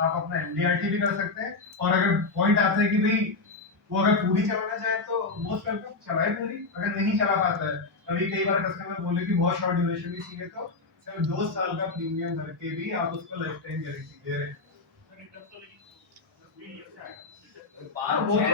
आप अपना एमडीआरटी भी कर सकते हैं। और अगर पॉइंट आता है कि भाई वो अगर पूरी चलाना चाहे तो मोस्ट वेलकम, चलाए पूरी। अगर नहीं चला पाता है, कभी कई बार कस्टमर बोले कि बहुत शॉर्ट ड्यूरेशन भी चाहिए, तो सिर्फ 2 साल का प्रीमियम भर के भी आप उसको लाइफ टाइम गारंटी दे रहे हैं। वो तो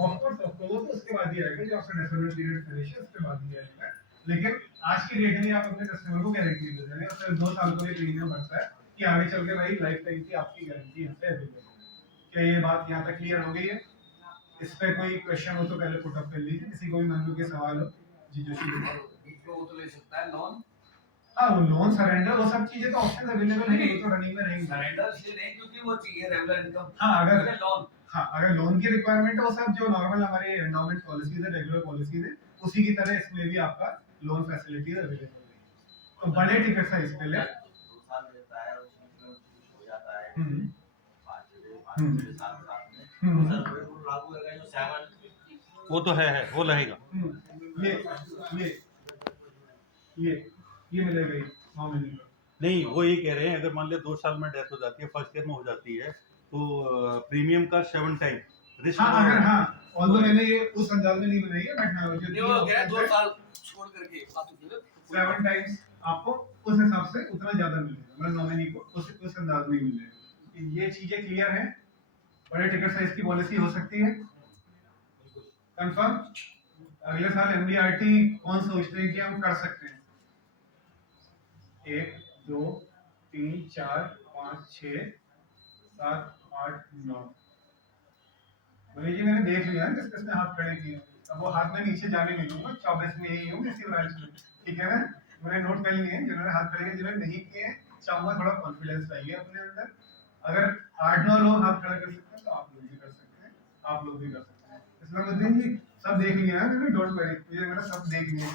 ऑफ कोर्स वो तो उसके बाद ही आएगा, जो आपका डेफिनेट पीरियड फिनिश है उसके बाद ही आएगा। लेकिन आज की डेट में आप अपने कस्टमर को गारंटी दे रहे हैं, और सिर्फ 2 साल का प्रीमियम भरता है कि आगे चल के भाई लाइफ टाइम की आपकी गारंटी यहाँ पे अवेलेबल है। क्या ये बात यहाँ तक क्लियर हो गई है? इस पे कोई क्वेश्चन हो तो पहले पुट अप कर लीजिए, किसी को भी मन में कोई सवाल हो। जी जोशी वो तो ले सकता है लोन। हाँ, वो लोन सरेंडर वो सब चीजें तो ऑप्शन अवेलेबल है, वो तो रनिंग में रहेंगे। सरेंडर इसलिए नहीं क्योंकि वो चाहिए रेगुलर इनकम। हाँ अगर लोन, हाँ अगर लोन की रिक्वायरमेंट है, वो सब जो नॉर्मल हमारे एंडोमेंट पॉलिसीज है, रेगुलर पॉलिसीज है, उसी की तरह इसमें भी आपका लोन फैसिलिटी अवेलेबल है। तो बड़े टिकट साइज पे ले 2 साल देता है, उसमें हो जाता है 5 साल साथ में, तो सर वो लागू होगा जो 7। वो तो है वो रहेगा। ये ये ये मिलेगा ही नॉमिनी। नहीं, वो ये कह रहे हैं अगर मान लिया 2 साल में डेथ हो जाती है, फर्स्ट ईयर में हो जाती है, तो प्रीमियम का 7 टाइम रिस्क। हाँ अगर ऑल्दो मैंने ये उस अंदाज में नहीं बनाई है, बट हाँ जो वो कह 2 साल छोड़ करके 7 टाइम्स आपको उस हिसाब से उतना ज्यादा मिलेगा, मतलब नॉमिनी को उस अंदाज में मिलेगा। ये चीजें क्लियर हैं? बड़े टिकट साइज की पॉलिसी हो सकती है कंफर्म। अगले साल एमडीआरटी कौन सोचते हैं कि हम कर सकते हैं? 1 2 3 4 5 6 7 8 9। मनीष जी मैंने देख लिया किस किसने हाथ खड़े किए, अब वो हाथ में नीचे जाने नहीं दूंगा, 24 में यही हूँ इसी ब्रांच में, ठीक है ना? मैंने नोट कर लिए जिन्होंने हाथ खड़े किए, जिन्होंने नहीं किए चाहूंगा थोड़ा कॉन्फिडेंस लाइए अपने अंदर। अगर 8-9 लोग हाथ खड़ा कर सकते हैं तो आप लोग भी कर सकते हैं, आप लोग भी कर सकते हैं। इसमें जी सब देख लिया है मैंने, डोंट वरी, ये मैंने सब देख लिया,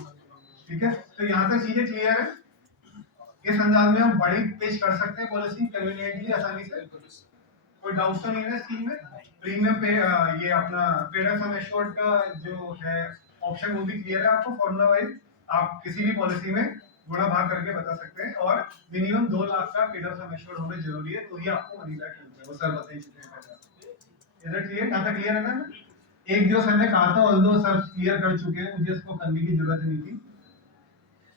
ठीक है? तो यहाँ तक चीजें क्लियर है। इस अंदाज में हम बड़ी पेश कर सकते हैं पॉलिसी कन्वीनियंटली, आसानी से। कोई डाउट तो नहीं है इस चीज में? प्रीमियम पे ये अपना पेड अप सम एश्योर्ड का जो है ऑप्शन, वो भी क्लियर है आपको फॉर्मूला वाइज। आप किसी भी पॉलिसी में गुणा भाग करके बता सकते हैं, और मिनिमम 2 लाख का पेड अप सम एश्योर्ड होना जरूरी है, तो ही आपको मनी बैक मिलता है। वो सर बता ही चुके हैं पहले। इधर क्लियर, कहां तक क्लियर है ना? एक जो सर ने कहा था, ऑल्दो सर क्लियर कर चुके हैं, मुझे इसको करने की जरूरत नहीं थी।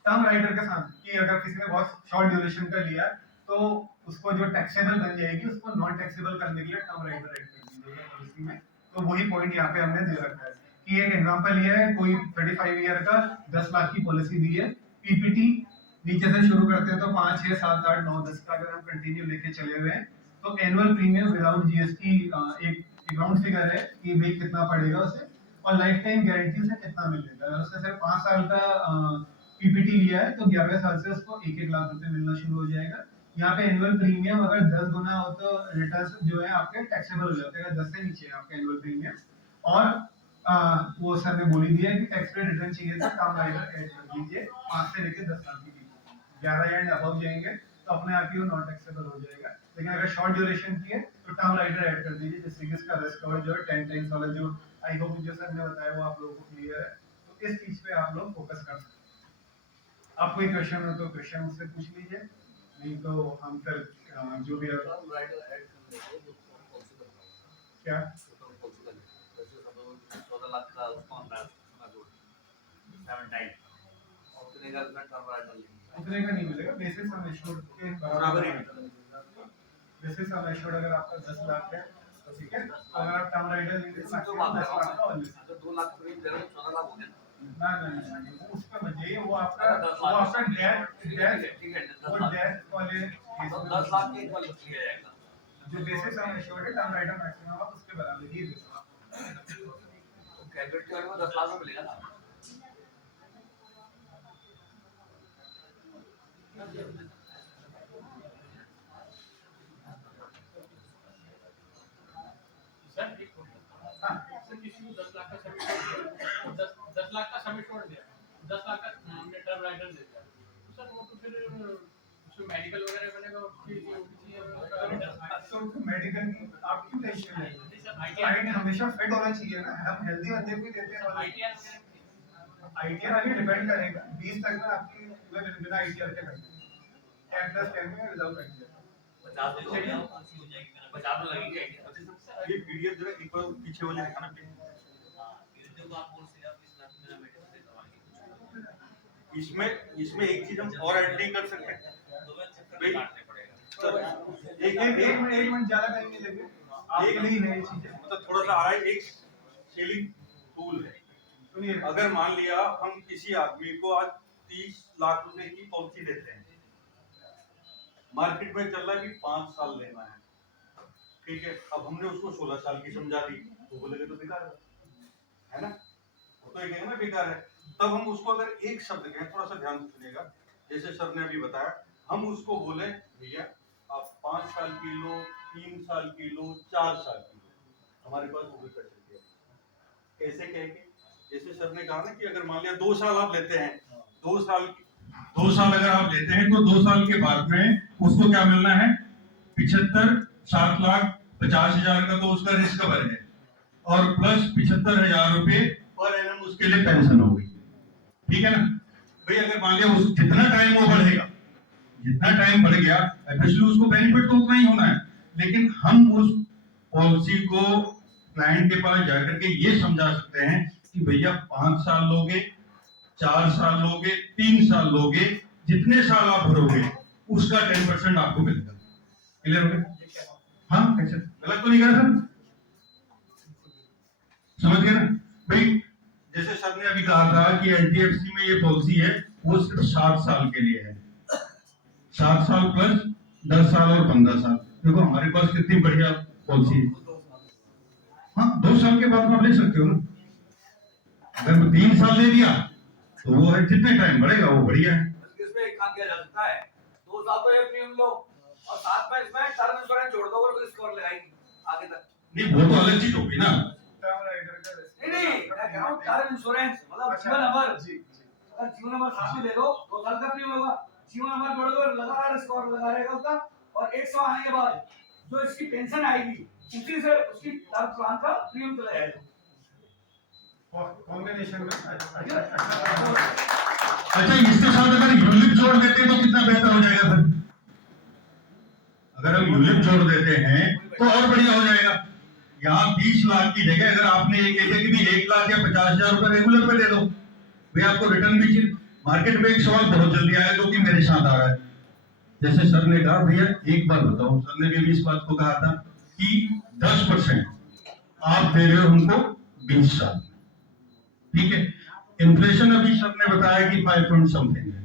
टर्म राइटर के साथ कि अगर किसी ने बहुत शॉर्ट ड्यूरेशन का लिया तो उसको जो टैक्सेबल बन जाएगी, उसको नॉन टैक्सेबल करने के लिए टर्म राइटर ऐड कर दीजिएगा पॉलिसी में। तो वही पॉइंट यहाँ पे हमने दे रखा है कि एक एग्जांपल ये है, कोई 35 ईयर का 10 लाख की पॉलिसी दी है, पीपीटी नीचे से शुरू करते हैं तो 5 6 7 8 9 10 का अगर हम कंटिन्यू लेके चले हुए हैं, तो एनुअल प्रीमियम विदाउट जीएसटी एक अकाउंट फिगर है कि भाई कितना पड़ेगा उसे, और लाइफ टाइम गारंटी से कितना मिलेगा। अगर उसने सिर्फ 5 साल का पीपीटी लिया है तो 11वें साल से उसको 1-1 लाख रुपए मिलना शुरू हो जाएगा। यहाँ पे एनुअल प्रीमियम अगर 10 गुना हो तो रिटर्न जो है आपके टैक्सेबल हो जाते हैं, 10 से नीचे है आपका एनुअल प्रीमियम। और वो सर ने बोली दिया है कि टैक्स पेड रिटर्न चाहिए तो टर्म राइडर ऐड कर दीजिए 5 से लेकर 10 साल की बीच, 11 एंड अबव जाएंगे तो अपने आप ही वो नॉन टैक्सेबल हो जाएगा। लेकिन अगर शॉर्ट ड्यूरेशन की है तो टर्म राइडर ऐड कर दीजिए, जिससे कि इसका रिस्क कवर जो है 10 टाइम्स वाला, जो आई होप जो सर ने बताया वो आप लोगों को क्लियर है। तो इस चीज पे आप लोग फोकस कर सकते हैं। आप कोई क्वेश्चन हो तो क्वेश्चन मुझसे पूछ लीजिए, नहीं तो हम फिर जो भी क्या उतने का नहीं मिलेगा, बेसिस सम एश्योर्ड के बराबर ही मिलेगा। बेसिस सम एश्योर्ड अगर आपका 10 लाख है तो ठीक है, अगर आप टर्म राइडर लेंगे तो 10 लाख का और 2 लाख प्रीमियम दे रहे हो 14 लाख हो गया ना उसका बजाय वो आपका डेथ ठीक है वो डेथ वाले 10 लाख के इक्वल किया जाएगा। जो बेसिस सम एश्योर्ड है टर्म राइडर मैक्सिमम आप उसके बराबर ही देगा। तो कैलकुलेट करने में 10 लाख में मिलेगा ना। किसी को 10 लाख का समिट 10 लाख का समिट छोड़ दिया, 10 लाख का हमने टर्म राइडर दे दिया, तो सर वो तो फिर उसमें मेडिकल वगैरह बनेगा, तो मेडिकल की आप क्यों टेंशन ले रहे हैं? आईटीआर हमेशा फिट होना चाहिए ना, हम हेल्दी बंदे को देते हैं। आईटीआर आगे डिपेंड करेगा 20 तक में आपकी बिना आईटीआर के करते हैं, 10 + 10 में विदाउट आईटीआर 50 हो जाएगी पंजाब में लगेगी आईडी। ये पीडीएफ जरा एक बार पीछे वाले दिखाना please। को आप बोल सकते हैं मेरा बेटे से करवाएंगे इसमें एक चीज हम और ऐड नहीं कर सकते तो मैं चक्कर भाई, काटने पड़ेगा। एक एक मिनट ज्यादा टाइम नहीं लगे आपके लिए है ये चीजें मतलब थोड़ा सा आ रहा है, एक सेलिंग टूल है। सुनिए अगर मान लिया हम किसी आदमी को आज 30 लाख रुपए की पॉलिसी देते हैं, मार्केट में चल रहा है कि 5 साल लेना है, ठीक है, अब हमने उसको 16 साल की समझा दी तो बोलेगा तो बेकार है ना, वो तो ये कहेगा ना बेकार है। तब हम उसको अगर एक शब्द कहें, थोड़ा सा ध्यान से सुनिएगा, जैसे सर ने अभी बताया, हम उसको बोले भैया आप 5 साल की लो, 3 साल की लो, 4 साल की लो, हमारे पास वो भी फैसिलिटी है। कैसे कह के, जैसे सर ने कहा ना कि अगर मान लिया 2 साल आप लेते हैं, 2 साल अगर आप लेते हैं तो 2 साल के बाद में उसको क्या मिलना है, 7,50,50,000 का तो उसका रिस्क कवर है, और प्लस 75,000 रुपए पर एनम उसके लिए पेंशन होगी, ठीक है ना भाई। अगर मान लिया उस जितना टाइम वो बढ़ेगा, जितना टाइम बढ़ गया ऑब्वियसली उसको बेनिफिट तो उतना ही होना है, लेकिन हम उस पॉलिसी को क्लाइंट के पास जाकर के ये समझा सकते हैं कि भैया 5 साल लोगे, 4 साल लोगे, 3 साल लोगे, जितने साल आप भरोगे उसका 10% आपको मिलेगा। क्लियर हो गया? हाँ, कैसे गलत तो नहीं कह रहा सर, समझ गए ना भाई। जैसे सर ने अभी कहा था कि एचडीएफसी में ये पॉलिसी है वो सिर्फ 7 साल के लिए है, 7 साल प्लस 10 साल और 15 साल। देखो हमारे पास कितनी बढ़िया पॉलिसी है। हाँ, 2 साल के बाद में आप ले सकते हो ना, अगर 3 साल ले दिया तो वो है जितने टाइम बढ़ेगा वो बढ़िया है। इसमें एक काम किया जा सकता है, 2 साल तो ये प्रीमियम लो और साथ में इसमें टर्म इंश्योरेंस जोड़ दो और रिस्क कवर लगाएगी आगे तक। नहीं, वो तो अलग चीज होगी ना। नहीं मैं कह रहा हूँ टर्म इंश्योरेंस मतलब जीवन अमर, जी अगर जीवन अमर साथ में दे दो 2 साल का प्रीमियम होगा, जीवन अमर जोड़ दो लगातार रिस्क कवर लगा रहेगा उसका, और 100 आने के बाद जो इसकी पेंशन आएगी उसी से उसकी टर्म प्लान का प्रीमियम चला जाएगा। कॉम्बिनेशन में अच्छा, इसके साथ अगर यूलिप जोड़ देते हैं तो कितना बेहतर हो जाएगा फिर? अगर हम यूलिप जोड़ देते हैं तो और बढ़िया हो जाएगा। यहाँ 20 लाख की जगह अगर आपने ये कह दिया कि 1 लाख या 50,000 रुपए रेगुलर पे दे दो, भाई आपको रिटर्न भी चाहिए। मार्केट में एक सवाल बहुत जल्दी आया जो कि मेरे साथ आ रहा है, जैसे सर ने कहा भैया एक बार बताओ, सर ने भी इस बात को कहा था कि 10% आप दे रहे हो हमको 20 साल, ठीक है। इन्फ्लेशन अभी सर ने बताया कि 5 पॉइंट समथिंग है,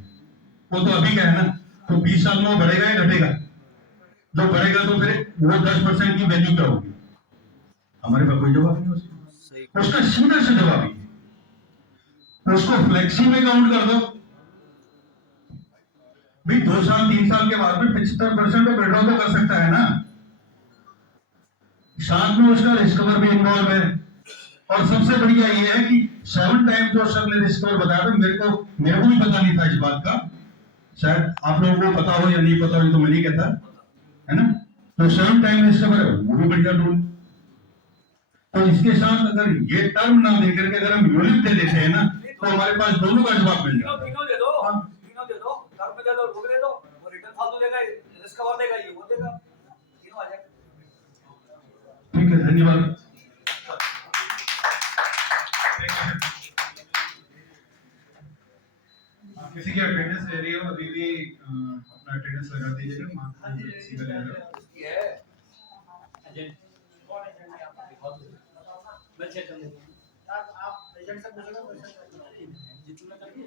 वो तो अभी का है ना, तो 20 साल में वो बढ़ेगा या घटेगा? जो बढ़ेगा तो फिर वो 10% की वैल्यू क्या होगी? हमारे पास कोई जवाब नहीं उसका, उसका सीधा से जवाब ही है, उसको फ्लेक्सी में काउंट कर दो भाई। 2 साल 3 साल के बाद में 75% तो विड्रॉ तो कर सकता है ना, साथ में उसका रिस्क कवर भी इन्वॉल्व है। और सबसे बढ़िया ये है कि 7 टाइम जो सर ने रिस्क कवर बताया था, मेरे को भी पता नहीं था इस बात का, शायद आप लोगों को पता हो या नहीं पता हो तो मैं नहीं कहता है ना। तो 7 टाइम रिस्क कवर है, वो भी बढ़िया टूल। तो इसके साथ अगर ये टर्म ना देकर के अगर हम यूनिट दे देते हैं ना तो हमारे पास दोनों का जवाब मिल जाता है। तीनों दे दो, तीनों दे दो, टर्म दे दो, वो दे दो, वो रिटर्न फालतू देगा, रिस्क कवर देगा, ये वो देगा, तीनों आ जाएगा। ठीक है, धन्यवाद। किसी की अटेंडेंस ले रही हो अभी भी अपना अटेंडेंस लगा दीजिएगा, किसी का ले रहा हो। ये एजेंट कौन एजेंट है आपका दिखाओ तो मैं चेक कर लूंगा। आप एजेंट से पूछो जितना करिए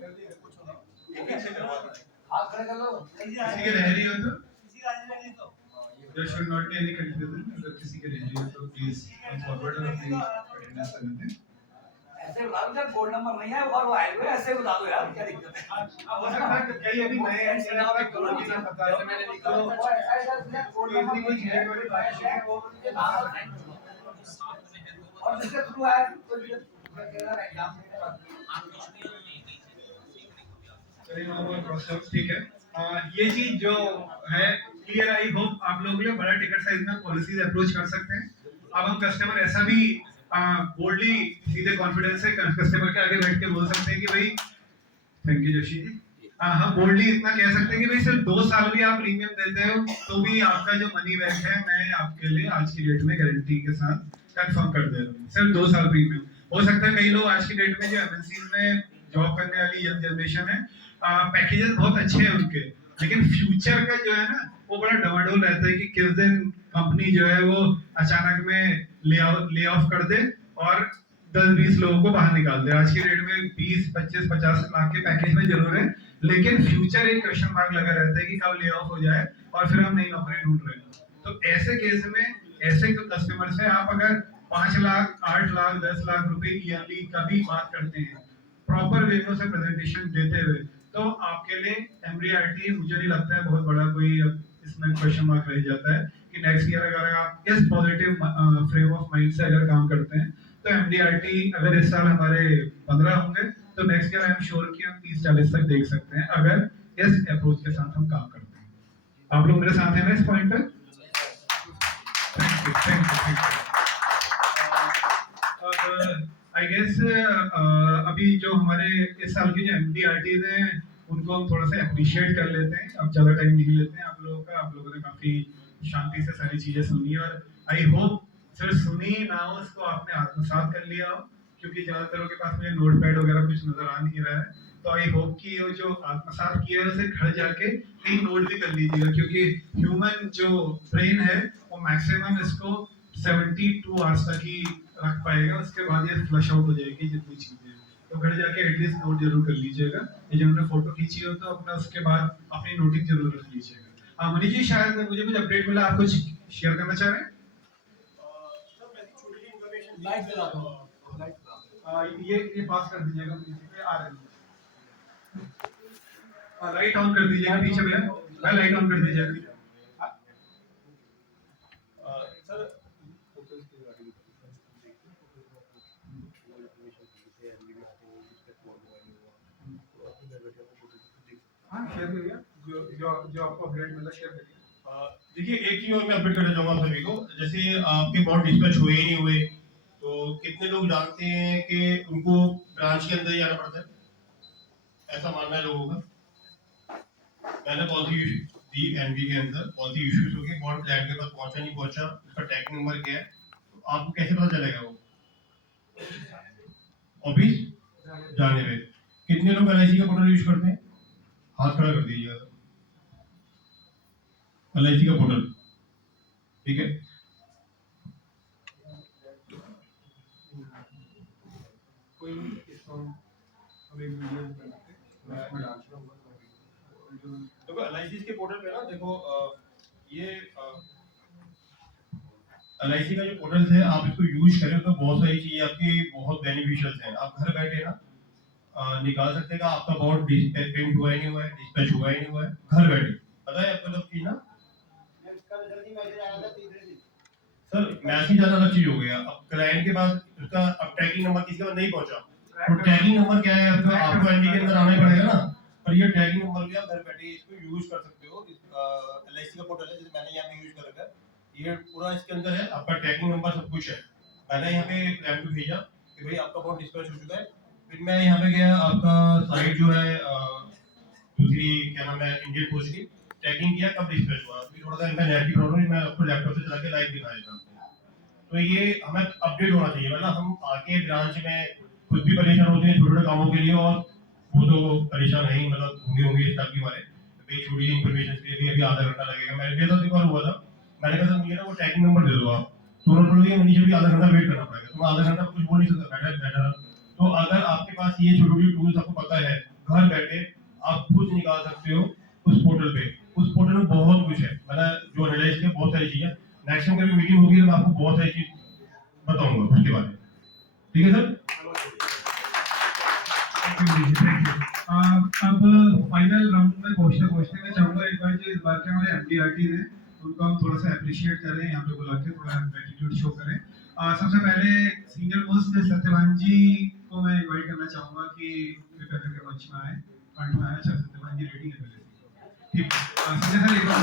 एक से करवा दो। हाथ खड़े कर लो, किसी के रह रही हो तो there should not be any confusion। अगर किसी के रह रही हो तो प्लीज कम फॉरवर्ड और अपनी अटेंडेंस लगने दें। ऐसे बता दो जब बोर्ड नंबर नहीं है और वो आए हुए ऐसे बता दो यार, क्या दिक्कत है? अब हो सकता है कि कई अभी नए हैं जिन्हें आपका कलर भी ना पता हो, मैंने तो बोर्ड नंबर कोई जेनेरिक वाली बात है वो उनके नाम और जिसके थ्रू आया तो ये एग्जाम देने वाला चलिए नॉर्मल प्रोसेस, ठीक है। ये चीज जो है क्लियर, आई होप आप लोग लिए बड़ा टिकट साइज में पॉलिसीज अप्रोच कर सकते हैं। अब हम कस्टमर ऐसा भी बोल्डली सीधे कॉन्फिडेंस से कस्टमर के आगे बैठ के बोल सकते हैं कि भाई थैंक यू जोशी जी, हम बोल्डली इतना कह सकते हैं कि भाई सिर्फ 2 साल भी आप प्रीमियम देते हो तो भी आपका जो मनी बैक है मैं आपके लिए आज की डेट में गारंटी के साथ कंफर्म कर दे रहा हूँ। सिर्फ 2 साल प्रीमियम। हो सकता है कई लोग आज की डेट में जो एमएनसी में जॉब करने वाली यंग जनरेशन है, पैकेजेस बहुत अच्छे हैं उनके, लेकिन फ्यूचर का जो है ना वो बड़ा डमाडोल रहता है कि किस दिन कंपनी जो है वो अचानक में ले ऑफ कर दे और 10-20 लोगों को बाहर निकाल दे। आज की डेट में 20-25-50 लाख के पैकेज में जरूर है, लेकिन फ्यूचर एक क्वेश्चन मार्क लगा रहता है कि कब ले ऑफ हो जाए और फिर हम नई नौकरी ढूंढ रहे हैं। तो ऐसे केस में ऐसे कस्टमर से आप अगर 5 लाख 8 लाख 10 लाख रुपए ईयरली का भी बात करते हैं प्रॉपर वे में से प्रेजेंटेशन देते हुए, तो आपके लिए एमडीआरटी मुझे नहीं लगता है बहुत बड़ा कोई इसमें क्वेश्चन मार्क रह जाता है कि नेक्स्ट ईयर अगर आप इस पॉजिटिव फ्रेम ऑफ माइंड से अगर काम करते हैं तो एमडीआरटी अगर इस साल हमारे 15 होंगे तो next year I am sure कि हम 30-40 तक देख सकते हैं अगर इस अप्रोच के साथ हम काम करते हैं। आप लोग मेरे साथ हैं ना इस पॉइंट पे? Thank you. आई गेस अभी जो हमारे इस साल के जो एमडीआरटीज हैं उनको हम थोड़ा सा अप्रिशिएट कर लेते हैं। अब ज़्यादा टाइम नहीं लेते हैं आप लोगों का। आप लोगों ने काफ़ी शांति से सारी चीज़ें सुनी और आई होप सिर्फ सुनी ना हो, उसको आपने आत्मसात कर लिया हो, क्योंकि ज़्यादातर के पास मुझे नोट पैड वगैरह कुछ नज़र आ नहीं रहा है। तो आई होप कि ये जो आत्मसात किया है उसे घर जाके कहीं नोट भी कर लीजिएगा, क्योंकि ह्यूमन जो ब्रेन है वो मैक्सिमम इसको 72 आवर्स तक ही रख पाएगा, उसके बाद ये फ्लश आउट हो जाएगी जितनी चीजें। तो घर जाके एटलीस्ट नोट जरूर कर लीजिएगा। ये जब हमने फोटो खींची हो तो अपना उसके बाद अपनी नोटिंग जरूर रख लीजिएगा। मनीष जी शायद मुझे कुछ अपडेट मिला, आप कुछ शेयर करना चाह रहे हैं? लाइट जला दो, ये पास कर दीजिएगा, ये आ रहे हैं। लाइट ऑन कर दीजिएगा पीछे भैया, लाइट ऑन कर दीजिएगा। हाँ शेयर करिए, जो आपको अपडेट मिला शेयर करिए। देखिए एक चीज और मैं अपडेट करना चाहूंगा सभी को। जैसे आपके बॉन्ड डिस्पैच हुए ही नहीं हुए, तो कितने लोग जानते हैं कि उनको ब्रांच के अंदर ही जाना पड़ता है? ऐसा मानना है लोगों का। मैंने पॉलिसी दी एनबी के अंदर, पॉलिसी इश्यूज हो गई, बॉन्ड क्लाइंट के पास पहुंचा नहीं पहुंचा, उसका टैग नंबर क्या है, तो आपको कैसे पता चलेगा? वो ऑफिस जाने में। कितने लोग एलआईसी का पोर्टल यूज करते हैं? हाथ खड़ा कर दीजिएगा। एलआईसी का पोर्टल, ठीक है। कोई इसको हम एक वीडियो बनाते हैं, उसमें डालते हैं। देखो एलआईसी के पोर्टल पे ना, देखो ये एलआईसी का जो पोर्टल है आप इसको यूज करें तो बहुत सारी चीजें आपकी बहुत बेनिफिशियल हैं। आप घर बैठे ना निकाल सकते हैं कि आपका बॉन्ड प्रिंट हुआ ही नहीं हुआ है, डिस्पैच हुआ ही नहीं हुआ है, घर बैठे। पता है आपको सब चीज ना? सर मैसेज आना अलग चीज हो गया। अब क्लाइंट के पास उसका अब टैगिंग नंबर किसी के पास नहीं पहुंचा, तो टैगिंग नंबर क्या है आपको एनडी के अंदर आना ही पड़ेगा ना। और ये टैगिंग नंबर भी आप घर बैठे इसको यूज कर सकते हो। एलआईसी का पोर्टल है, जैसे मैंने यहाँ पे यूज कर रखा है, ये पूरा इसके अंदर है, आपका टैगिंग नंबर सब कुछ है। मैंने यहाँ पे क्लाइंट को भेजा कि भाई आपका बॉन्ड डिस्पैच हो चुका है। फिर मैं यहाँ पे गया, आपका साइट जो है दूसरी क्या नाम है इंडियन पोस्ट की, टैगिंग किया कब डिस्पैच हुआ। अभी थोड़ा सा इनका नेट की प्रॉब्लम है, मैं आपको लैपटॉप से चला के लाइव दिखाया था। तो ये हमें अपडेट होना चाहिए, वरना हम आके ब्रांच में खुद भी परेशान होते हैं छोटे-छोटे कामों के लिए, और वो तो परेशान नहीं, मतलब होंगे स्टाफ के बारे में। भाई छोटी इन्फॉर्मेशन के लिए भी अभी आधा घंटा लगेगा। मेरे साथ एक बार हुआ था, मैंने कहा सर मुझे ना वो टैगिंग नंबर दे दो आप, तो उन्होंने बोला मुझे भी आधा घंटा वेट करना पड़ेगा। तो मैं आधा घंटा कुछ बोल नहीं सकता, बैठा। तो अगर आपके पास ये छोटे-छोटे टूल्स आपको पता है, घर बैठे आप खुद निकाल सकते हो उस पोर्टल पे। उस पोर्टल में बहुत कुछ है, मैंने जो एनालाइज किया बहुत सारी चीजें। नेक्स्ट टाइम कभी मीटिंग होगी तो मैं आपको बहुत सारी चीज बताऊंगा उसके बारे में, ठीक है सर? अब फाइनल राउंड में पहुंचते मैं चाहूंगा एक बार जो इस बार के हमारे एमडीआरटी हैं उनको हम थोड़ा सा अप्रिशिएट करें, यहाँ पे बुला के थोड़ा ग्रेटिट्यूड शो करें। सबसे पहले सीनियर मोस्ट सत्यवान जी को मैं इनवाइट करना चाहूंगा कि कृपया करके मंच में आए, फ्रंट में आए। अच्छा सत्यवान जी रेडी है पहले, ठीक है। संजय सर एक बार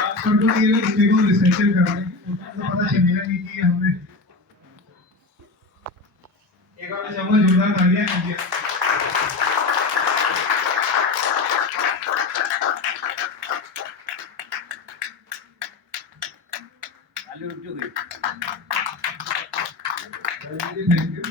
आप सबको ये रिसर्चल कराएं तो पता चलेगा कि हमने एक बार चाहूंगा जोरदार तालियां। Salute to you. Thank you.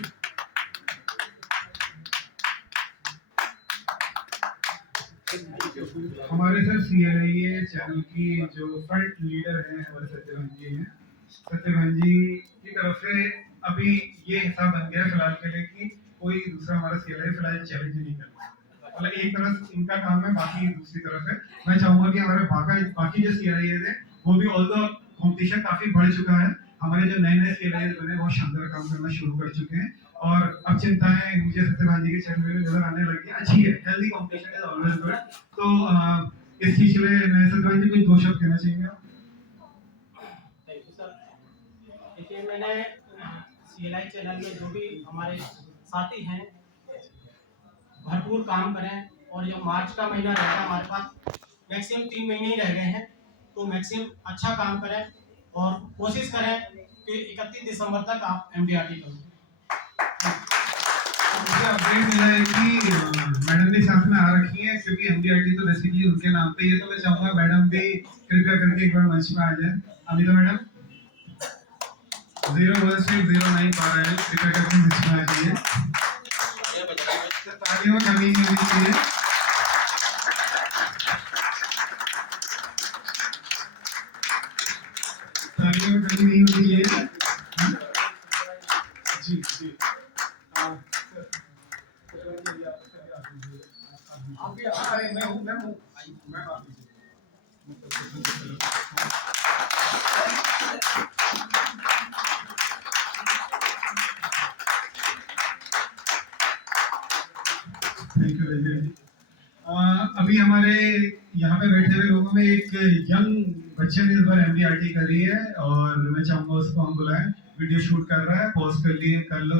हमारे सर CLIA चैनल की जो फ्रंट लीडर हैं हमारे सत्यवान जी हैं। सत्यवान जी की तरफ से अभी ये हिसाब बन गया फिलहाल के लिए कि कोई दूसरा हमारा CLIA फिलहाल चैलेंज नहीं करता। मतलब एक तरफ इनका काम है, बाकी दूसरी तरफ है। मैं चाहूंगा कि हमारे बाकी जो CLIA थे वो भी ऑल्दो कॉम्पिटिशन काफी बढ़ चुका है, हमारे जो नए CLIA बने बहुत शानदार काम करना शुरू कर चुके हैं और अब चिंताएं मुझे सत्यवान जी के चैनल में नजर आने लगी है। अच्छी है, healthy competition is always good. तो इस चीज के लिए मैं सत्यवान जी कोई दो शब्द कहना चाहेंगे आप? Thank you sir. देखिए मैंने CLI चैनल में जो भी हमारे साथी हैं भरपूर काम करें और ये मार्च का महीना रहेगा हमारे पास, मैक्सिमम 3 महीने ही रह गए हैं, तो मैक्सिमम अच्छा काम करें और कोशिश करें कि 31 दिसंबर तक आप MDRT करें। मुझे अपडेट मिला है कि मैडम भी साथ में आ रखी हैं, क्योंकि MDRT तो बेसिकली उनके नाम पे ही है। तो मैं चाहूंगा मैडम भी कृपया करके एक बार मंच में आ जाए। अमिता मैडम 01609 पा रहे हैं, कृपया करके मंच में आ जाइए। तालियों में कमी नहीं होनी चाहिए। तालियों में कमी नहीं होनी चाहिए। जी जी आप अरे मैं हूँ मैं आप थैंक यू रंजन जी। अभी हमारे यहाँ पे बैठे हुए लोगों में एक यंग बच्चे ने इस बार MDRT करी है और मैं चाहूंगा उसको हम बुलाएं। वीडियो शूट कर रहा है, पॉज कर लो।